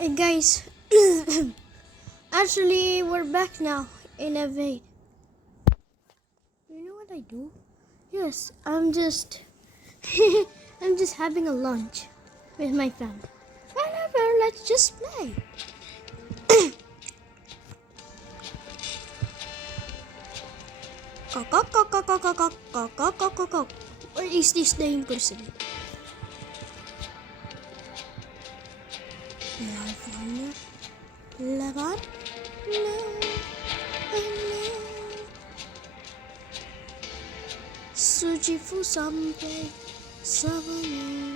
Hey guys, actually we're back now in Evade. You know what I do? Yes, I'm just having a lunch with my family. Whatever, let's just play. Where is this name person? Sujifu someday, someday.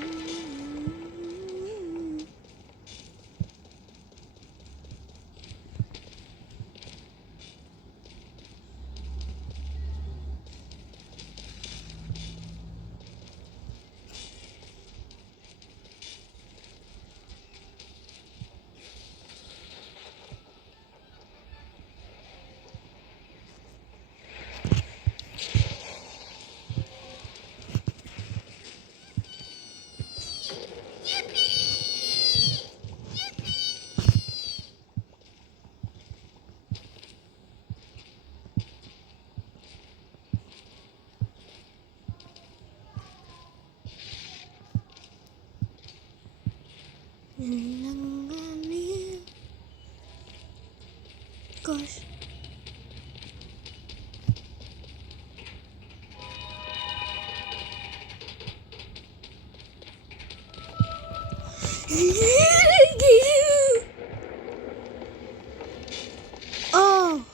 Gosh. Oh.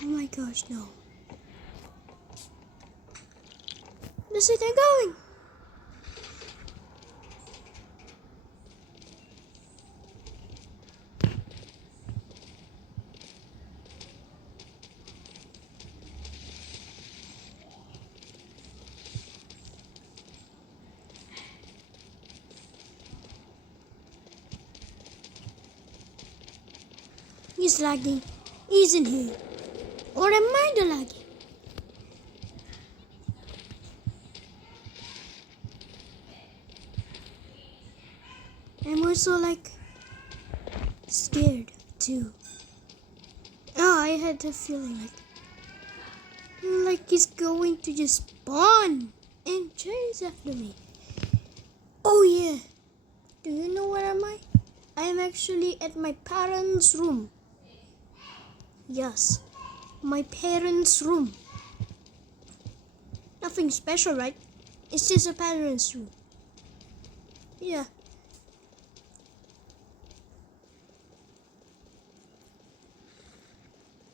Oh my gosh, no. This is they're going. He's lagging, isn't he? Or am I the lagging? I'm also scared too. Oh, I had the feeling like he's going to just spawn and chase after me. Oh yeah. Do you know where am I? I am actually at my parents' room. Yes, my parents' room. Nothing special, right? It's just a parents' room. Yeah.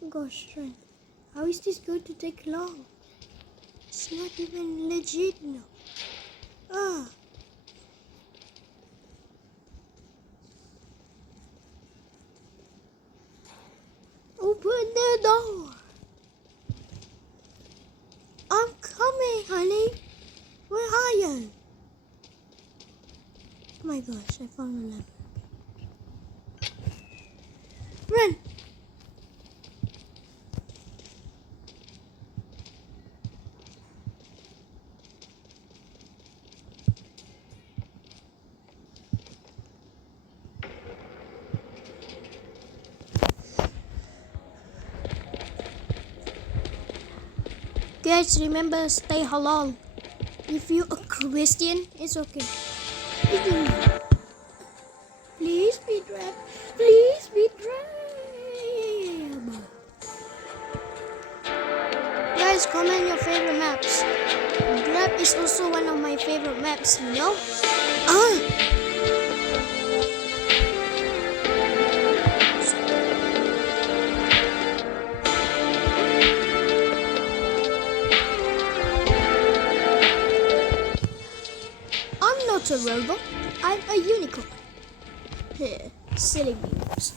Gosh, friend, how is this going to take long? It's not even legit now. Ah. Open the door. I'm coming, honey. Where are you? Oh my gosh, I found a lever. Run! Guys, remember, stay halal. If you're a Christian, it's okay. Please be drab. Please be drab. Guys, comment your favorite maps. Drab is also one of my favorite maps, you know? Ah! I'm not a robot. I'm a unicorn. Here, silly memes.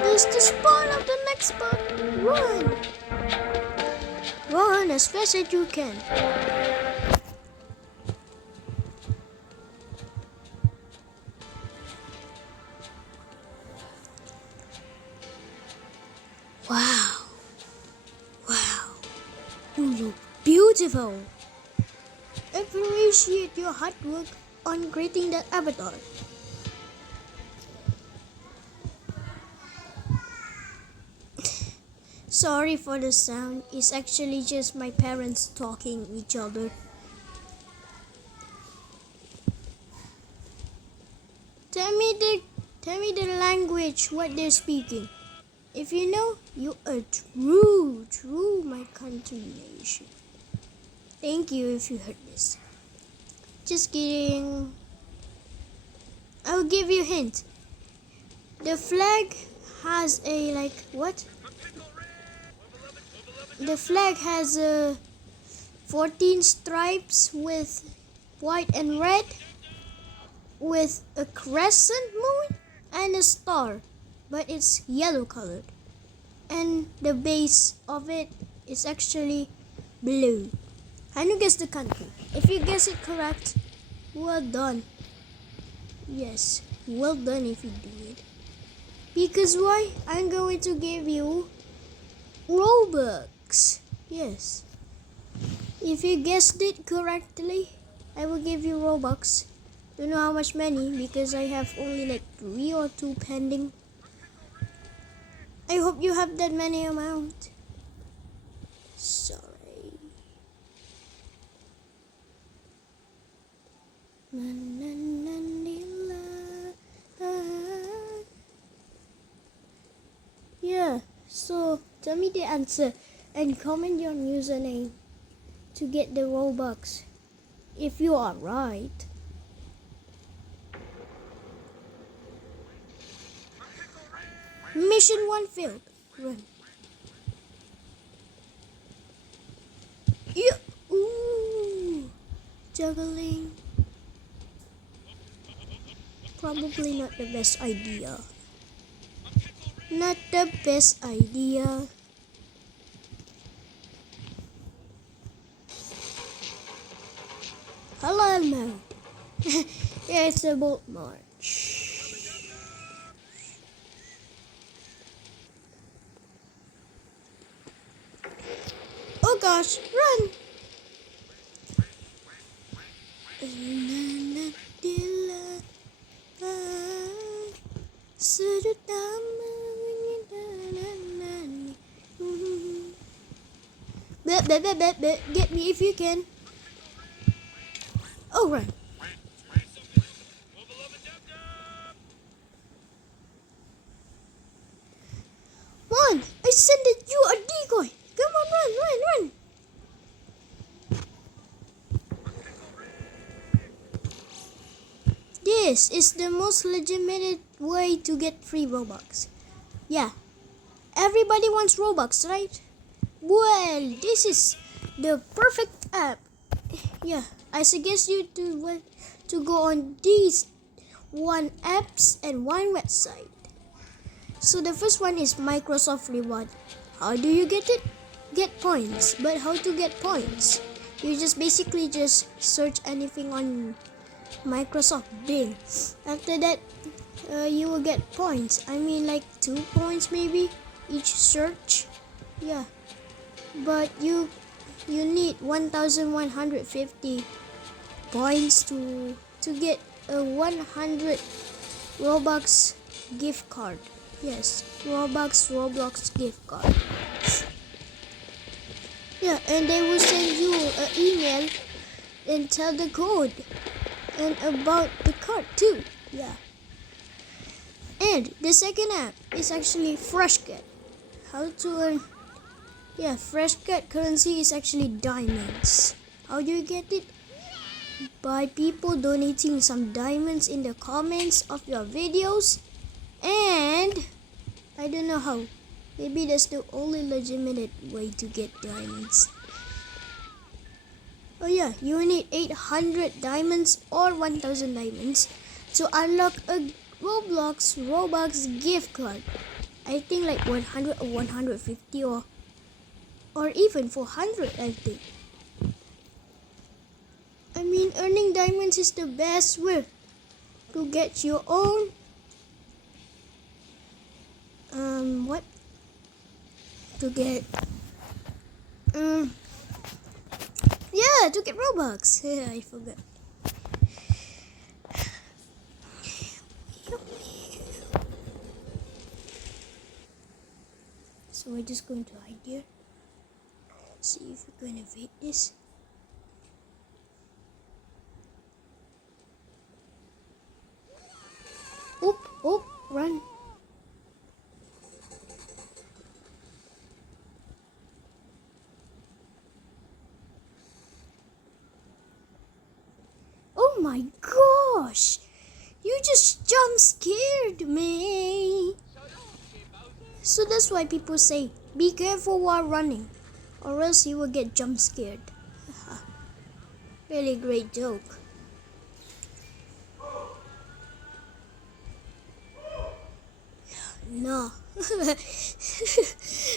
This is the spawn of the next spot. Run! Run as fast as you can. Wow. Wow. You look beautiful. Appreciate your hard work on creating that avatar. Sorry for the sound. It's actually just my parents talking each other. Tell me the language what they're speaking. If you know, you are true my country nation. Thank you if you heard this. Just kidding. I'll give you a hint. The flag has a what? The flag has 14 stripes with white and red, with a crescent moon and a star, but it's yellow colored. And the base of it is actually blue. Can you guess the country? If you guess it correct, well done. Yes, well done if you do it. Because why? I'm going to give you Robux. Yes. If you guessed it correctly, I will give you Robux. Don't know how much money because I have only 3 or 2 pending. I hope you have that many amount. Sorry. Yeah, so tell me the answer and comment your username to get the Robux if you are right. Mission 1 failed. Run. Yeah. Ooh. Juggling. Probably not the best idea. Not the best idea. Hello mode. Yeah, it's a boat march. Oh gosh, run! Get me if you can. Oh, run. Come on, I sent you a decoy. Come on, run. This is the most legitimate way to get free Robux. Yeah, everybody wants Robux, right? Well, this is the perfect app. Yeah, I suggest you to go on these 1 apps and 1 website. So the first one is Microsoft Reward. How do you get it? Get points. But how to get points? You just basically search anything on Microsoft Bing. After that, you will get points. I mean 2 points maybe each search. Yeah. But you need 1,150 points to get a 100 Robux gift card. Yes, Roblox gift card. Yeah, and they will send you an email and tell the code and about the card too. Yeah. And the second app is actually FreshGet. How to earn? Yeah, FreshGet currency is actually diamonds. How do you get it? By people donating some diamonds in the comments of your videos. And I don't know how. Maybe that's the only legitimate way to get diamonds. Oh yeah, you need 800 diamonds or 1,000 diamonds to unlock a Robux gift card. I think 100 or 150 or even 400, I think. I mean, earning diamonds is the best way to get your own Yeah, to get Robux. Yeah, I forgot. So we're just going to hide here. See if we can evade this. Oop, oop, run. Oh my gosh! You just jump scared me. So that's why people say, be careful while running, or else you will get jump scared. Really great joke. No.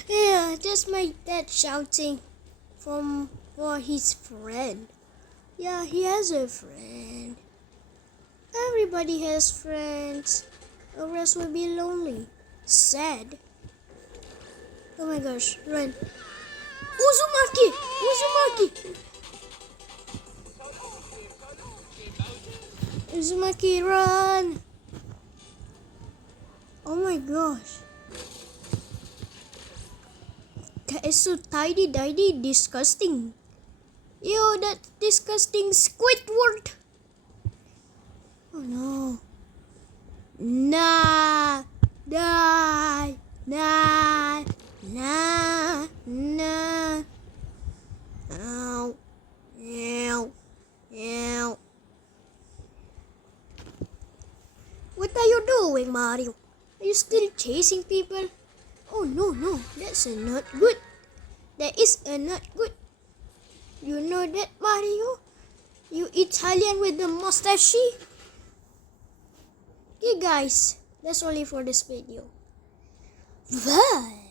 Yeah, just my dad shouting for his friend. Yeah, he has a friend. Everybody has friends, or else we'll be lonely, sad. Oh my gosh, run. Uzumaki! Uzumaki! Uzumaki, run! Oh my gosh. That is so tidy, disgusting. Ew, that disgusting Squidward. Oh no. Nah, nah, nah, nah, nah. Ow, ow, ow. What are you doing, Mario? Are you still chasing people? Oh no, that's not good. That is not good. You know that, Mario? You Italian with the mustache? Okay guys, that's only for this video. Bye!